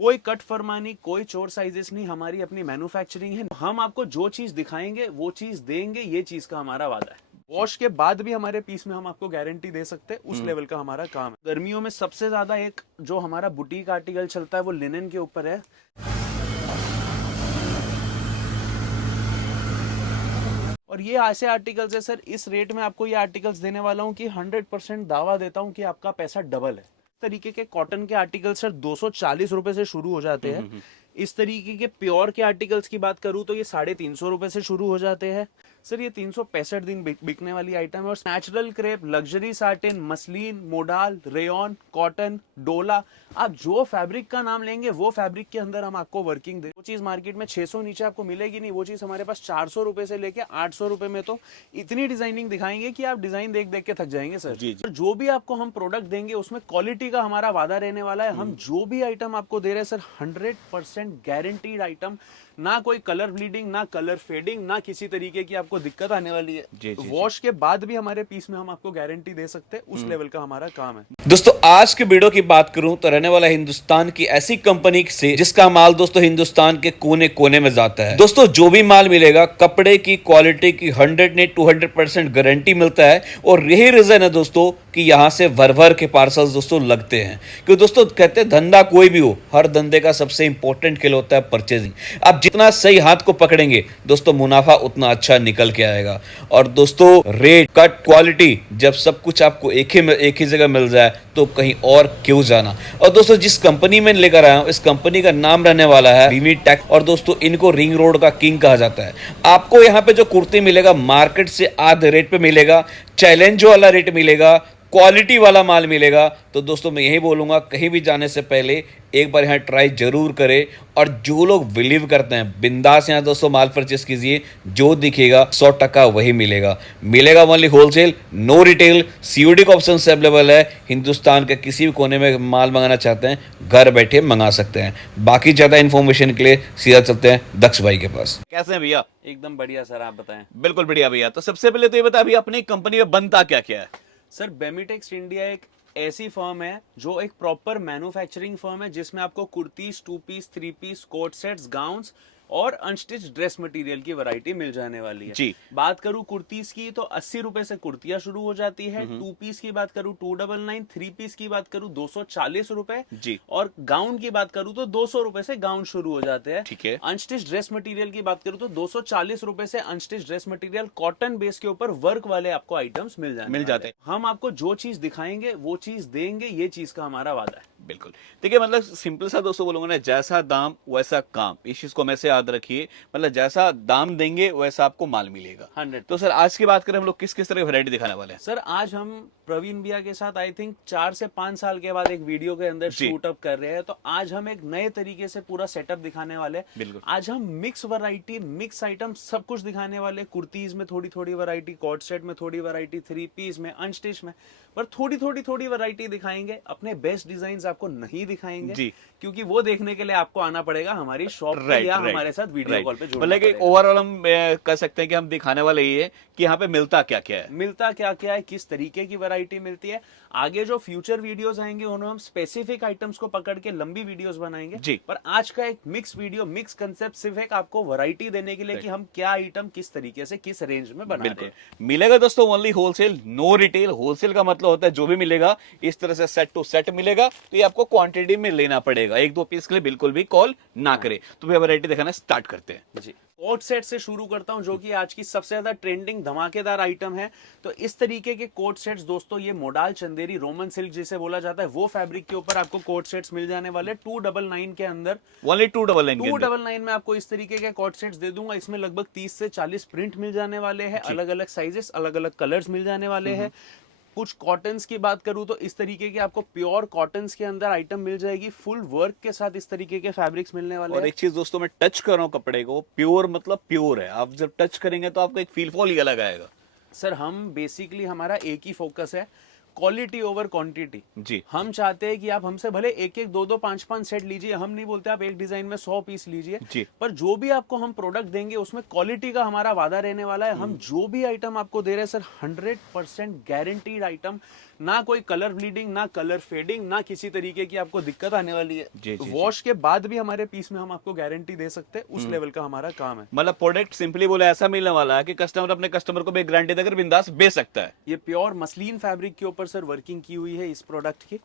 कोई कट फरमानी, कोई चोर साइजेस नहीं, हमारी अपनी मैन्युफैक्चरिंग है। हम आपको जो चीज दिखाएंगे वो चीज देंगे, ये चीज का हमारा वादा है। वॉश के बाद भी हमारे पीस में हम आपको गारंटी दे सकते हैं, उस लेवल का हमारा काम है। गर्मियों में सबसे ज्यादा एक जो हमारा बुटीक आर्टिकल चलता है वो लिनन के ऊपर है। और ये ऐसे आर्टिकल्स है सर, इस रेट में आपको ये आर्टिकल्स देने वाला हूँ कि 100% दावा देता हूँ कि आपका पैसा डबल है। तरीके के कॉटन के आर्टिकल सर 240 रुपए से शुरू हो जाते हैं। इस तरीके के प्योर के आर्टिकल्स की बात करूं तो ये 350 रुपए से शुरू हो जाते हैं। सर ये 365 दिन बिकने वाली आइटम है। और natural crepe, luxury satin, muslin, modal, rayon, cotton, डोला, आप जो फैब्रिक का नाम लेंगे वो फैब्रिक के अंदर हम आपको वर्किंग दे। वो चीज मार्केट में 600 नीचे आपको मिलेगी नहीं, वो चीज हमारे पास 400 रुपए से लेके 800 रुपए में तो इतनी डिजाइनिंग दिखाएंगे कि आप डिजाइन देख देख के थक जाएंगे सर। जी जी। जो भी आपको हम प्रोडक्ट देंगे उसमें क्वालिटी का हमारा वादा रहने वाला है। हम जो भी आइटम आपको दे रहे हैं सर 100% गारंटीड आइटम, ना कोई कलर ब्लीडिंग, ना कलर फेडिंग, ना किसी तरीके की आपको दिक्कत आने वाली है। जी, जी, वॉश के बाद भी हमारे पीस में हम आपको गारंटी दे सकते हैं, उस लेवल का हमारा काम है। दोस्तों आज के वीडियो की बात करूं तो रहने वाला हिंदुस्तान की ऐसी कंपनी से जिसका माल दोस्तों हिंदुस्तान के कोने कोने में जाता है। दोस्तों जो भी माल मिलेगा कपड़े की क्वालिटी की 100 ने 200% गारंटी मिलता है। और यही रीजन है दोस्तों कि यहां से भर भर के पार्सल्स दोस्तों लगते हैं। क्योंकि दोस्तों कहते हैं धंधा कोई भी हो, हर धंधे का सबसे इंपॉर्टेंट खेल होता है परचेजिंग। आप जितना सही हाथ को पकड़ेंगे दोस्तों मुनाफा उतना अच्छा निकल के आएगा। और दोस्तों रेट, कट, क्वालिटी, जब सब कुछ आपको एक ही जगह मिल जाए तो कहीं और क्यों जाना। और दोस्तों जिस कंपनी में लेकर आया हूं इस कंपनी का नाम रहने वाला है वीवी टेक। और दोस्तों इनको रिंग रोड का किंग कहा जाता है। आपको यहां पे जो कुर्ती मिलेगा मार्केट से आधे रेट पे मिलेगा, चैलेंज वाला रेट मिलेगा, क्वालिटी वाला माल मिलेगा। तो दोस्तों मैं यही बोलूंगा कहीं भी जाने से पहले एक बार यहाँ ट्राई जरूर करें। और जो लोग बिलीव करते हैं बिंदास यहाँ दोस्तों माल परचेस कीजिए, जो दिखेगा 100% वही मिलेगा। मिलेगा only wholesale, no retail. COD का ऑप्शन अवेलेबल है। हिंदुस्तान के किसी भी कोने में माल मंगाना चाहते हैं घर बैठे मंगा सकते हैं। बाकी ज़्यादा इन्फॉर्मेशन के लिए सीधा चलते हैं दक्ष भाई के पास। कैसे हैं भैया? एकदम बढ़िया सर, आप बताएं। बिल्कुल बढ़िया भैया। तो सबसे पहले तो ये बता भैया अपनी कंपनी में बनता क्या क्या है? सर बेमीटेक्स इंडिया एक ऐसी फर्म है जो एक प्रॉपर मैन्युफैक्चरिंग फर्म है जिसमें आपको kurtis, 2 piece, 3 piece, coat sets, gowns और अनस्टिच ड्रेस मटेरियल की वैरायटी मिल जाने वाली है। जी। बात करूं कुर्तीज की तो 80 रुपए से कुर्तियां शुरू हो जाती है। 2 पीस की बात करूं 299, 3 पीस की बात करूं 240 रुपए जी। और गाउन की बात करूं तो 200 रुपए से गाउन शुरू हो जाते हैं। ठीक है। अनस्टिच ड्रेस मटेरियल की बात करूं तो 240 रुपए से unstitch dress material cotton base के ऊपर वर्क वाले आपको आइटम्स मिल जाते हैं। हम आपको जो चीज दिखाएंगे वो चीज देंगे, ये चीज का हमारा वादा है। बिल्कुल। देखिए मतलब सिंपल सा दोस्तों बोलूंगा ना, जैसा दाम वैसा काम, इस चीज को हमेशा याद रखिए। मतलब जैसा दाम देंगे वैसा आपको माल मिलेगा। 100। तो सर आज की बात करें हम लोग किस किस तरह की वैरायटी दिखाने वाले हैं? सर आज हम प्रवीण भैया के साथ आई थिंक 4 से 5 साल के बाद एक वीडियो के अंदर शूट अप कर रहे हैं। तो आज हम एक नए तरीके से पूरा सेटअप दिखाने वाले हैं। बिल्कुल। आज हम मिक्स वैरायटी, मिक्स आइटम सब कुछ दिखाने वाले। कुर्तीज में थोड़ी थोड़ी वैरायटी, कॉट सेट में थोड़ी वैरायटी, 3 पीस में, अनस्टिच में, पर थोड़ी वैरायटी दिखाएंगे। अपने बेस्ट डिजाइन आपको नहीं दिखाएंगे जी। क्योंकि वो देखने के लिए आपको आना पड़ेगा हमारी शॉप पे या हमारे साथ वीडियो कॉल पे जुड़ना मतलब कि पड़ेगा। ओवरऑल हम कह सकते हैं कि हम दिखाने वाले ये है कि यहाँ पे मिलता क्या क्या है, मिलता क्या क्या है, किस तरीके की वैरायटी मिलती है। आगे जो फ्यूचर वीडियोस आएंगे उनमें हम स्पेसिफिक आइटम्स को पकड़ के लंबी वीडियोस बनाएंगे जी। पर आज का एक मिक्स वीडियो, मिक्स कंसेप्ट सिर्फ एक आपको वैरायटी देने के लिए कि हम क्या आइटम किस तरीके से किस रेंज में बना रहे हैं। मिलेगा दोस्तों only wholesale, no retail. Wholesale का मतलब होता है जो भी मिलेगा इस तरह से सेट टू सेट मिलेगा। तो ये आपको क्वांटिटी में लेना पड़ेगा, 1-2 पीस के लिए बिल्कुल भी कॉल ना करे। तो भैया वैरायटी दिखाना स्टार्ट करते हैं जी। कोट सेट से शुरू करता हूं जो कि आज की सबसे ज्यादा ट्रेंडिंग धमाकेदार आइटम है। तो इस तरीके के कोट सेट्स दोस्तों, ये मोडाल चंदेरी, रोमन सिल्क जिसे बोला जाता है, वो फैब्रिक के ऊपर आपको कोट सेट्स मिल जाने वाले 299 के अंदर। ओनली 299 में आपको इस तरीके के कोट सेट्स दे दूंगा। इसमें लगभग 30 से 40 प्रिंट मिल जाने वाले हैं, अलग अलग साइजेस, अलग अलग कलर्स मिल जाने वाले हैं। कुछ कॉटन्स की बात करूं तो इस तरीके के आपको प्योर कॉटन्स के अंदर आइटम मिल जाएगी, फुल वर्क के साथ इस तरीके के फैब्रिक्स मिलने वाले हैं। और एक चीज दोस्तों मैं टच कर रहा हूँ कपड़े को, प्योर मतलब प्योर है। आप जब टच करेंगे तो आपको एक फील फॉल ही अलग आएगा। सर हम बेसिकली हमारा एक ही फोकस है, क्वालिटी ओवर क्वांटिटी। जी। हम चाहते हैं कि आप हमसे भले एक एक, दो दो, पांच पांच सेट लीजिए, हम नहीं बोलते आप एक डिजाइन में 100 पीस लीजिए, पर जो भी आपको हम प्रोडक्ट देंगे उसमें क्वालिटी का हमारा वादा रहने वाला है। हम जो भी आइटम आपको दे रहे हैं सर 100% गारंटीड आइटम, ना कोई कलर ब्लीडिंग, ना कलर फेडिंग, ना किसी तरीके की आपको दिक्कत आने वाली है। जी, जी, वॉश के बाद भी हमारे पीस में हम आपको गारंटी दे सकते हैं, उस लेवल का हमारा काम है। मतलब प्रोडक्ट सिंपली बोले ऐसा मिलने वाला है कि कस्टमर अपने कस्टमर को भी गारंटी देकर बिंदास बेच सकता है। ये प्योर मसलिन फैब्रिक के ऊपर सर वर्किंग की हुई है इस प्रोडक्ट की,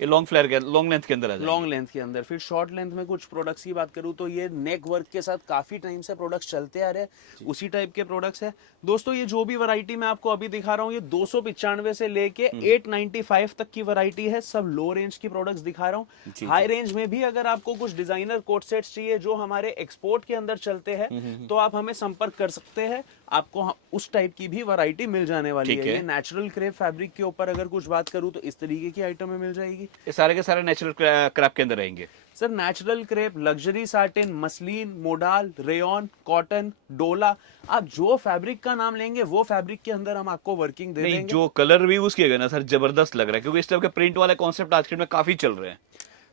ये लॉन्ग फ्लेयर के लॉन्ग लेंथ के अंदर आ जाएंगे। लॉन्ग लेंथ के अंदर। फिर शॉर्ट लेंथ में कुछ प्रोडक्ट्स की बात करूं तो ये नेक वर्क के साथ काफी टाइम से प्रोडक्ट्स चलते आ रहे हैं, उसी टाइप के प्रोडक्ट्स है दोस्तों। ये जो भी वैरायटी मैं आपको अभी दिखा रहा हूँ, ये 295 से लेके 895 तक की वैरायटी है। सब लो रेंज की प्रोडक्ट्स दिखा रहा हूँ। हाई रेंज में भी अगर आपको कुछ डिजाइनर कोट सेट्स चाहिए जो हमारे एक्सपोर्ट के अंदर चलते हैं, तो आप हमें संपर्क कर सकते हैं, आपको उस टाइप की भी वैरायटी मिल जाने वाली है। ये नेचुरल क्रेप फैब्रिक के ऊपर अगर कुछ बात करूं तो इस तरीके की आइटम में मिल जाएगी। ये सारे के सारे नेचुरल क्रैप के अंदर रहेंगे sir natural crepe, luxury satin, muslin, modal, rayon, cotton, डोला, आप जो फैब्रिक का नाम लेंगे वो फैब्रिक के अंदर हम आपको वर्किंग दे नहीं, देंगे। जो कलर रिव्यूज किए गए ना सर, जबरदस्त लग रहा है, क्योंकि इस टाइप के प्रिंट वाले कॉन्सेप्ट आज के में काफी चल रहे हैं।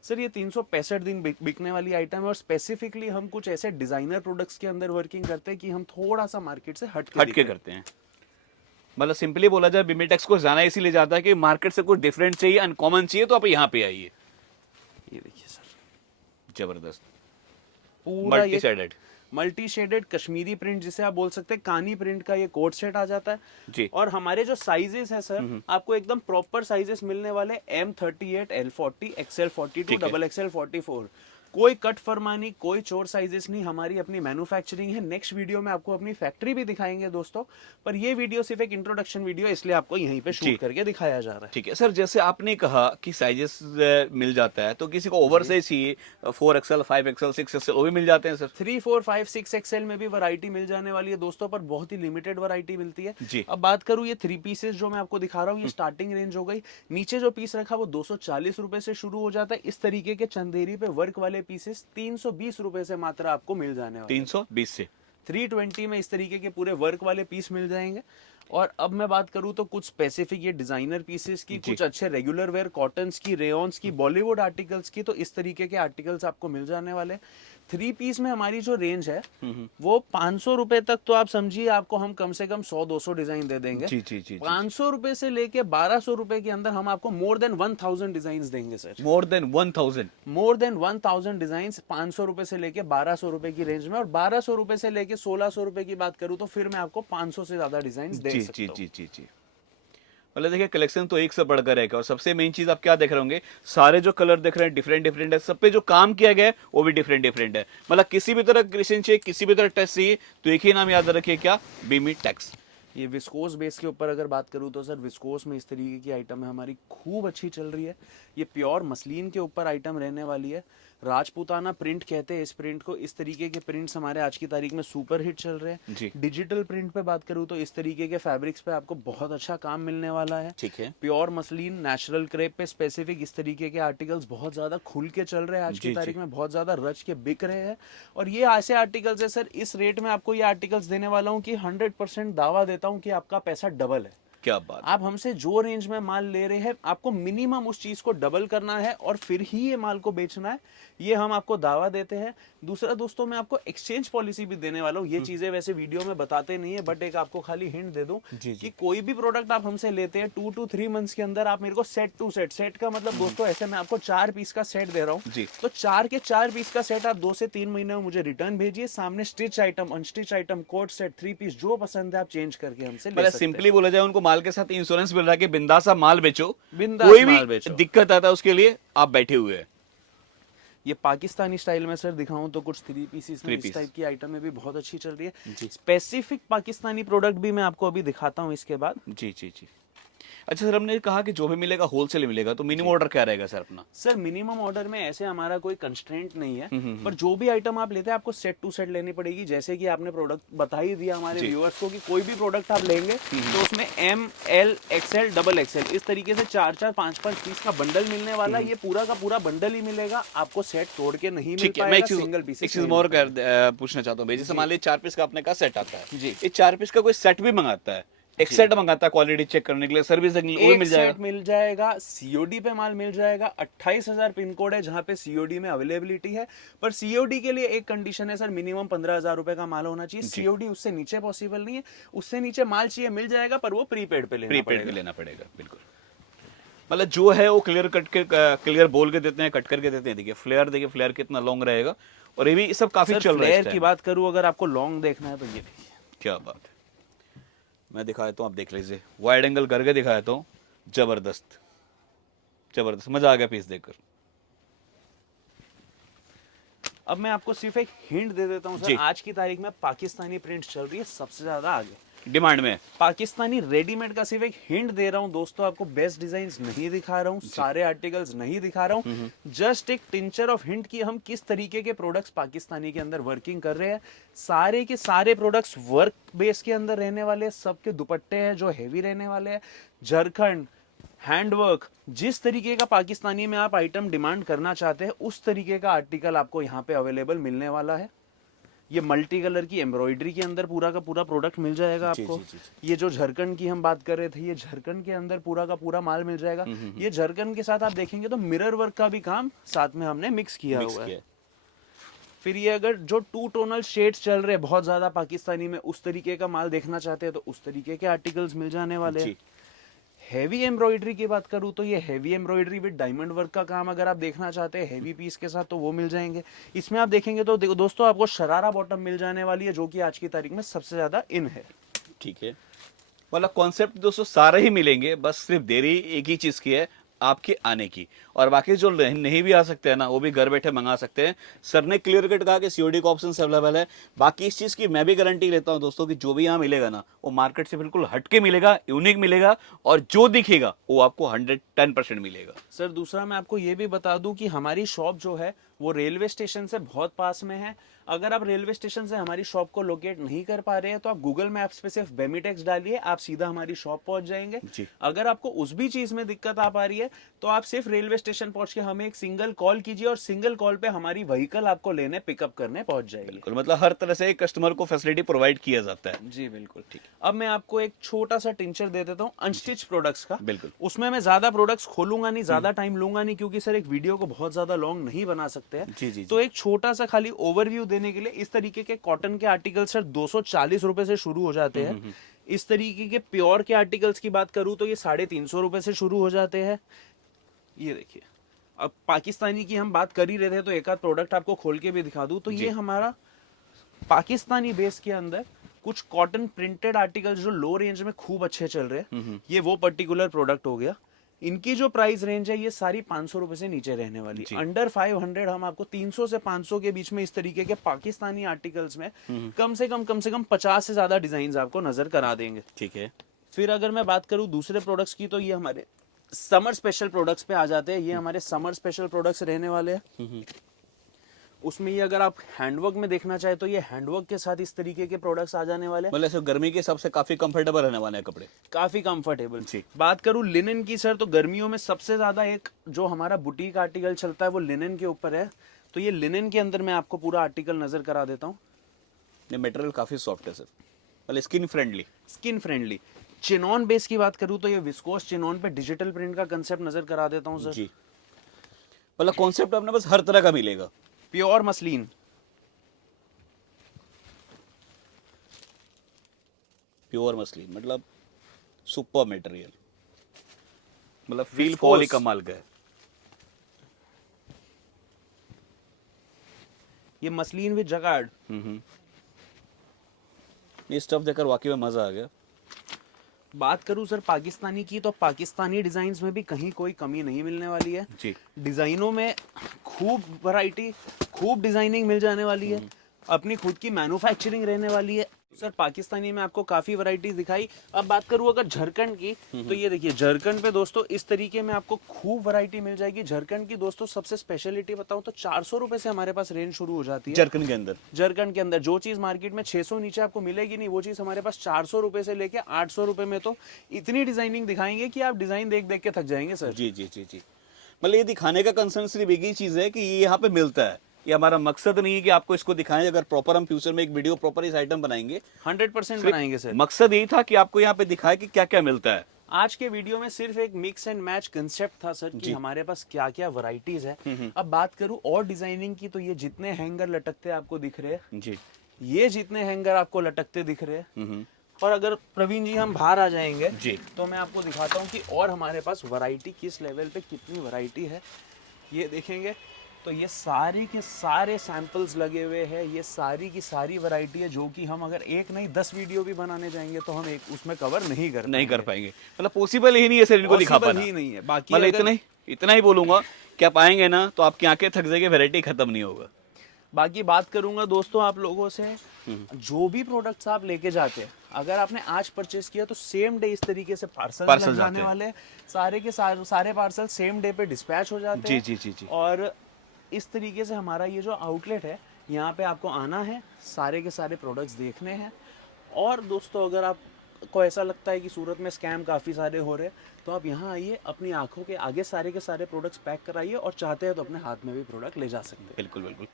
सर ये 365 दिन बिकने वाली आइटम है, और स्पेसिफिकली हम कुछ ऐसे डिजाइनर प्रोडक्ट्स के अंदर वर्किंग करते हैं कि हम थोड़ा सा मार्केट से हट के करते हैं। मतलब सिंपली बोला जाए, बिमीटेक्स को जाना इसीलिए जाता है कि मार्केट से कुछ डिफरेंट चाहिए, अनकॉमन चाहिए, तो आप यहाँ पे आइए। ये देखिए सर, जबरदस्त पूरा मल्टी ये shaded multi shaded Kashmiri print जिसे आप बोल सकते हैं, कानी प्रिंट का ये कोट सेट आ जाता है जी। और हमारे जो साइजेस हैं सर, आपको एकदम प्रॉपर साइजेस मिलने वाले M38, L40, XL42, XXL44। कोई कट फरमानी, कोई चोर साइजेस नहीं, हमारी अपनी मैन्युफैक्चरिंग है। नेक्स्ट वीडियो में आपको अपनी फैक्ट्री भी दिखाएंगे दोस्तों, पर ये वीडियो सिर्फ एक इंट्रोडक्शन वीडियो, इसलिए आपको यहीं पे शूट करके दिखाया जा रहा है। ठीक है सर, जैसे आपने कहा कि साइजेस मिल जाता है, तो किसी को ओवर साइज चाहिए 4XL, 5XL, 6XL वो भी मिल जाते हैं सर? 3, 4, 5, 6XL में भी वैरायटी मिल जाने वाली है दोस्तों, पर बहुत ही लिमिटेड वैरायटी मिलती है जी। अब बात करूं ये 3 पीसेस जो मैं आपको दिखा रहा हूं, ये स्टार्टिंग रेंज हो गई। नीचे जो पीस रखा वो 240 रुपए से शुरू हो जाता है। इस तरीके के चंदेरी पे वर्क वाले पीसेस 320 रुपए से मात्र आपको मिल जाने वाले 320 से 320 में इस तरीके के पूरे वर्क वाले पीस मिल जाएंगे। और अब मैं बात करूं तो कुछ स्पेसिफिक ये डिजाइनर पीसेस की, कुछ अच्छे रेगुलर वेयर कॉटन्स की, रेयॉन्स की, बॉलीवुड आर्टिकल्स की, तो इस तरीके के आर्टिकल्स आपको मिल जाने वाले। 3 पीस में हमारी जो रेंज है वो 500 रुपए तक, तो आप समझिए आपको हम कम से कम 100-200 डिजाइन दे देंगे। जी जी जी 500 रुपए से लेके 1200 रुपए के अंदर हम आपको मोर देन 1000 डिजाइन देंगे सर। मोर देन 1000 डिजाइन 500 रुपए से लेके 1200 रुपए की रेंज में, और 1200 रुपए से लेके 1600 रुपए की बात करूं तो फिर मैं आपको 500 से ज्यादा डिजाइन दे सकता हूं। जी जी जी। मतलब देखिए, कलेक्शन तो एक से बढ़कर है, और सबसे मेन चीज आप क्या देख रहे होंगे, सारे जो कलर देख रहे हैं डिफरेंट डिफरेंट है, सब पे जो काम किया गया है वो भी डिफरेंट डिफरेंट है। मतलब किसी भी तरह क्रिएशन चाहिए, किसी भी तरह टेस्ट चाहिए, तो एक ही नाम याद रखिए, क्या? बिमीटेक्स। ये विस्कोस बेस के ऊपर अगर बात करूं तो सर, विस्कोस में इस तरीके की आइटम है हमारी खूब अच्छी चल रही है। ये प्योर मसलिन के ऊपर आइटम रहने वाली है। राजपूताना प्रिंट कहते हैं इस प्रिंट को। इस तरीके के प्रिंट्स हमारे आज की तारीख में सुपर हिट चल रहे हैं जी। डिजिटल प्रिंट पे बात करूं तो इस तरीके के फैब्रिक्स पे आपको बहुत अच्छा काम मिलने वाला है। ठीक है। प्योर मसलिन नेचुरल क्रेप पे स्पेसिफिक इस तरीके के आर्टिकल्स बहुत ज्यादा खुल के चल रहे हैं आज की तारीख में, बहुत ज्यादा रच के बिक रहे हैं। और ये ऐसे आर्टिकल्स है सर, इस रेट में आपको ये आर्टिकल्स देने वाला हूँ कि 100% दावा देता हूँ कि आपका पैसा डबल है। क्या बात। आप हमसे जो रेंज में माल ले रहे हैं, आपको मिनिमम उस चीज को डबल करना है और फिर ही ये माल को बेचना है, ये हम आपको दावा देते हैं। दूसरा दोस्तों, मैं आपको एक्सचेंज पॉलिसी भी देने वाला हूँ। ये चीजें वैसे वीडियो में बताते नहीं है, बट एक आपको खाली हिंट दे दूं कि कोई भी प्रोडक्ट आप हमसे लेते हैं 2 to 3 मंथ्स के अंदर आप मेरे को सेट टू सेट का मतलब दोस्तों, ऐसे मैं आपको 4 पीस का सेट दे रहा हूँ, तो 4 के 4 पीस का सेट आप 2 से 3 महीने में मुझे रिटर्न भेजिए। सामने stitch item, unstitch item, coat set, 3 piece जो पसंद है आप चेंज करके हमसे ले सकते हैं। सिंपली बोला जाए, उनको माल के साथ इंश्योरेंस मिल रहा है कि बिंदास आप माल बेचो, बिंदास कोई माल भी बेचो। दिक्कत आता है उसके लिए आप बैठे हुए हैं। ये पाकिस्तानी स्टाइल में सर दिखाऊं तो कुछ 3 पीसेस में इस टाइप की आइटम में भी बहुत अच्छी चल रही है। स्पेसिफिक पाकिस्तानी प्रोडक्ट भी मैं आपको अभी दिखाता हूं इसके बाद। जी जी जी। अच्छा सर, हमने कहा कि जो भी मिलेगा होलसेल मिलेगा, तो मिनिमम ऑर्डर क्या रहेगा सर अपना? सर मिनिमम ऑर्डर में ऐसे हमारा कोई कंस्ट्रेंट नहीं है, पर जो भी आइटम आप लेते हैं आपको सेट टू सेट लेनी पड़ेगी। जैसे कि आपने प्रोडक्ट बता ही दिया हमारे व्यूअर्स को कि कोई भी प्रोडक्ट आप लेंगे तो उसमें M, L, XL, XXL इस तरीके से 4-4, 5-5 पीस का बंडल मिलने वाला। ये पूरा का पूरा बंडल ही मिलेगा, आपको सेट तोड़ के नहीं मिल ठीक है। मैं पाएगा, सिंगल पीस। एक चीज और पूछना चाहता हूँ भाई, जैसे मान लीजिए 4 पीस का अपने का सेट आता है जी। ये 4 पीस का कोई सेट भी मंगाता है, एक सेट मंगाता है क्वालिटी चेक करने के लिए, सर्विस वो भी मिल जाएगा? सेट मिल जाएगा, सीओडी पे माल मिल जाएगा। 28,000 पिन कोड है जहां पे सीओडी में अवेलेबिलिटी है, पर सीओडी के लिए एक कंडीशन है सर, मिनिमम 15,000 रुपए का माल होना चाहिए। सीओडी उससे नीचे पॉसिबल नहीं है, उससे नीचे माल चाहिए मिल जाएगा, पर वो प्रीपेड पे लेना प्रीपेड पे लेना पड़ेगा। बिल्कुल। मतलब जो है वो क्लियर कट के क्लियर बोल के देते हैं, कट करके देते हैं। देखिए फ्लेयर कितना लॉन्ग रहेगा, और ये भी सब काफी सर चल रहा है फ्लेयर इस की टाइम। बात करूं अगर आपको लॉन्ग देखना है तो ये देखिए, क्या बात है, मैं दिखाया तो आप देख लीजिए, वाइड एंगल करके दिखाया तो जबरदस्त जबरदस्त, मजा आ गया पीस देखकर। अब मैं आपको सिर्फ एक हिंट दे देता हूं सर, जी। आज की तारीख में पाकिस्तानी प्रिंट चल रही है सबसे ज्यादा आगे। डिमांड में। पाकिस्तानी रेडीमेड का सिर्फ एक हिंट दे रहा हूं दोस्तों, आपको बेस्ट डिजाइन्स नहीं दिखा रहा हूं, सारे आर्टिकल्स नहीं दिखा रहा हूं, जस्ट एक टिंचर ऑफ हिंट कि हम किस तरीके के प्रोडक्ट्स पाकिस्तानी के अंदर वर्किंग कर रहे हैं। सारे के सारे प्रोडक्ट्स वर्क बेस के अंदर रहने वाले हैं, सबके दुपट्टे हैं जो हैवी रहने वाले हैं, जरखंड, हैंडवर्क, जिस तरीके का पाकिस्तानी में आप आइटम डिमांड करना चाहते हैं उस तरीके का आर्टिकल आपको यहाँ पे अवेलेबल मिलने वाला है। ये मल्टी कलर की एम्ब्रॉयडरी के अंदर पूरा का पूरा प्रोडक्ट मिल जाएगा जी, आपको। जी, जी, ये जो झरकंड की हम बात कर रहे थे, ये झरकंड के अंदर पूरा का पूरा माल मिल जाएगा। ये झरकंड के साथ आप देखेंगे तो मिरर वर्क का भी काम साथ में हमने मिक्स किया मिक्स हुआ है। किया। फिर ये अगर जो टू टोनल शेड्स चल रहे हैं बहुत ज्यादा पाकिस्तानी में, उस तरीके का माल देखना चाहते हैं तो उस तरीके के आर्टिकल्स मिल जाने वाले हैं। जी। हैवी एम्ब्रॉयडरी की बात करूं तो ये heavy embroidery with diamond work का काम अगर आप देखना चाहते हैं हैवी पीस के साथ तो वो मिल जाएंगे। इसमें आप देखेंगे तो दोस्तों आपको शरारा बॉटम मिल जाने वाली है जो कि आज की तारीख में सबसे ज्यादा इन है। ठीक है, मतलब कॉन्सेप्ट दोस्तों सारे ही मिलेंगे, बस सिर्फ देरी एक ही चीज की है, आपके आने की। और बाकी जो नहीं भी आ सकते हैं ना, वो भी घर बैठे मंगा सकते हैं। सर ने क्लियर कट कहा कि सीओडी का ऑप्शन अवेलेबल है। बाकी इस चीज की मैं भी गारंटी लेता हूं दोस्तों कि जो भी यहाँ मिलेगा ना, वो मार्केट से बिल्कुल हटके मिलेगा, यूनिक मिलेगा, और जो दिखेगा वो आपको 110% मिलेगा। सर दूसरा मैं आपको ये भी बता दूं कि हमारी शॉप जो है वो रेलवे स्टेशन से बहुत पास में है। अगर आप रेलवे स्टेशन से हमारी शॉप को लोकेट नहीं कर पा रहे हैं तो आप गूगल मैप्स पे सिर्फ बेमीटेक्स डालिए, आप सीधा हमारी शॉप पहुंच जाएंगे। जी। अगर आपको उस भी चीज में दिक्कत आ पा रही है तो आप सिर्फ रेलवे स्टेशन पहुंच के हमें एक सिंगल कॉल कीजिए और सिंगल कॉल पे हमारी व्हीकल आपको लेने पिकअप करने पहुंच जाएगी। बिल्कुल, मतलब हर तरह से कस्टमर को फैसिलिटी प्रोवाइड किया जाता है। जी बिल्कुल ठीक। अब मैं आपको एक छोटा सा टिंचर दे देता हूँ अनस्टिच प्रोडक्ट्स का। बिल्कुल। उसमें मैं ज्यादा प्रोडक्ट्स खोलूंगा नहीं, ज्यादा टाइम लूंगा नहीं, क्योंकि सर एक वीडियो को बहुत ज्यादा लॉन्ग नहीं बना सकते हैं। जी, जी, तो एक छोटा सा खाली ओवरव्यू देने के लिए, इस तरीके के कॉटन के आर्टिकल सर 240 रुपए से शुरू हो जाते हैं। इस तरीके के प्योर के आर्टिकल्स की बात करूं तो ये 350 रुपए से शुरू हो जाते हैं। ये देखिए, अब पाकिस्तानी की हम बात कर ही रहे थे तो एक आध प्रोडक्ट आपको खोल के भी दिखा दूं तो ये हमारा पाकिस्तानी बेस के अंदर कुछ कॉटन प्रिंटेड आर्टिकल्स जो लो रेंज में खूब अच्छे चल रहे हैं, ये वो पर्टिकुलर प्रोडक्ट हो गया। इनकी जो प्राइस रेंज है ये सारी 500 रुपए से नीचे रहने वाली। अंडर 500 हम आपको 300 से 500 के बीच में इस तरीके के पाकिस्तानी आर्टिकल्स में कम से कम 50 से ज्यादा डिजाइन आपको नजर करा देंगे। ठीक है। फिर अगर मैं बात करूं दूसरे प्रोडक्ट्स की तो ये हमारे समर स्पेशल प्रोडक्ट्स पे आ जाते हैं। ये हमारे समर स्पेशल प्रोडक्ट्स रहने वाले हैं। उसमें ये अगर आप हैंडवर्क में देखना चाहे तो ये हैंडवर्क के साथ इस तरीके के प्रोडक्ट्स आ जाने वाले हैं। मतलब ऐसे गर्मी के हिसाब से काफी कंफर्टेबल रहने वाले हैं कपड़े। काफी कंफर्टेबल। जी। बात करूं लिनन की सर तो गर्मियों में सबसे ज्यादा एक जो हमारा बुटीक आर्टिकल चलता है वो लिनन के ऊपर है। तो ये लिनन के अंदर मैं आपको पूरा आर्टिकल नजर करा देता हूँ। ये मटेरियल काफी सॉफ्ट है सर, मतलब skin friendly. Skin friendly. Chinon base की बात करूं तो ये विस्कोस चिनॉन पे डिजिटल प्रिंट का कंसेप्ट नजर करा देता हूँ सर। जी, मतलब कॉन्सेप्ट अपने पास हर तरह का मिलेगा। Pure muslin. प्योर मसलिन मतलब सुपर मटेरियल, मतलब फील Viscose। फॉल ही कमाल का है। ये मसलिन विद जगार्ड। ये स्टफ देखकर वाकई में मजा आ गया। बात करूं सर पाकिस्तानी की तो पाकिस्तानी डिजाइन्स में भी कहीं कोई कमी नहीं मिलने वाली है। जी। डिजाइनों में खूब वैरायटी, खूब डिजाइनिंग मिल जाने वाली है। अपनी खुद की मैन्युफैक्चरिंग रहने वाली है। सर पाकिस्तानी में आपको काफी वैरायटीज दिखाई। अब बात करूं अगर झारखंड की तो ये देखिए झारखंड पे दोस्तों इस तरीके में आपको खूब वैरायटी मिल जाएगी। झारखंड की दोस्तों सबसे स्पेशलिटी बताऊं तो 400 रुपए से हमारे पास रेंज शुरू हो जाती है। जरकन के अंदर झारखंड के अंदर जो चीज मार्केट में 600 नीचे आपको मिलेगी नहीं, वो चीज हमारे पास 400 रुपए से लेके 800 रुपए में तो इतनी डिजाइनिंग दिखाएंगे कि आप डिजाइन देख देख के थक जाएंगे सर। जी जी जी जी, मतलब ये दिखाने का कंसर्न सिर्फ एक ही चीज है कि ये यहाँ पे मिलता है। ये हमारा मकसद नहीं है कि आपको इसको दिखाएं। अगर प्रॉपर हम फ्यूचर में एक वीडियो प्रॉपर इस आइटम बनाएंगे 100% बनाएंगे सर। मकसद यही था कि आपको यहाँ पे दिखाए कि क्या क्या मिलता है। आज के वीडियो में सिर्फ एक मिक्स एंड मैच कंसेप्ट था सर कि हमारे पास क्या क्या वैरायटीज है। अब बात करूं और डिजाइनिंग की तो ये जितने हैंगर लटकते आपको दिख रहे हैं, जी। ये जितने हैंगर आपको लटकते दिख रहे हैं, और अगर प्रवीण जी हम बाहर आ जाएंगे जी। तो मैं आपको दिखाता हूँ कि और हमारे पास वैरायटी किस लेवल पे कितनी वैरायटी है। ये देखेंगे तो ये सारे के सारे सैंपल्स लगे हुए हैं, ये सारी की सारी वैरायटी है जो कि हम अगर एक नहीं 10 वीडियो भी बनाने जाएंगे तो हम एक उसमें कवर नहीं कर पाएंगे, मतलब पॉसिबल ही नहीं है सर इनको दिखा पॉसिबल पाना। ही नहीं है। बाकी मतलब अगर इतना ही बोलूंगा कि आप आएंगे ना तो आपकी आंखें थक जाएगी, वैरायटी खत्म नहीं होगा। बाकी बात करूंगा दोस्तों आप लोगों से, जो भी प्रोडक्ट्स आप लेके जाते हैं अगर आपने आज परचेस किया तो सेम डे इस तरीके से पार्सल Parcels लग जाते जाने हैं। वाले हैं। सारे के सारे पार्सल सेम डे पे डिस्पैच हो जाते जी, हैं। जी, जी, जी। और इस तरीके से हमारा ये जो आउटलेट है यहाँ पे आपको आना है, सारे के सारे प्रोडक्ट्स देखने हैं। और दोस्तों अगर आपको ऐसा लगता है कि सूरत में स्कैम काफ़ी सारे हो रहे हैं तो आप यहाँ आइए, अपनी आंखों के आगे सारे के सारे प्रोडक्ट्स पैक कराइए और चाहते हैं तो अपने हाथ में भी प्रोडक्ट ले जा सकते हैं। बिल्कुल बिल्कुल।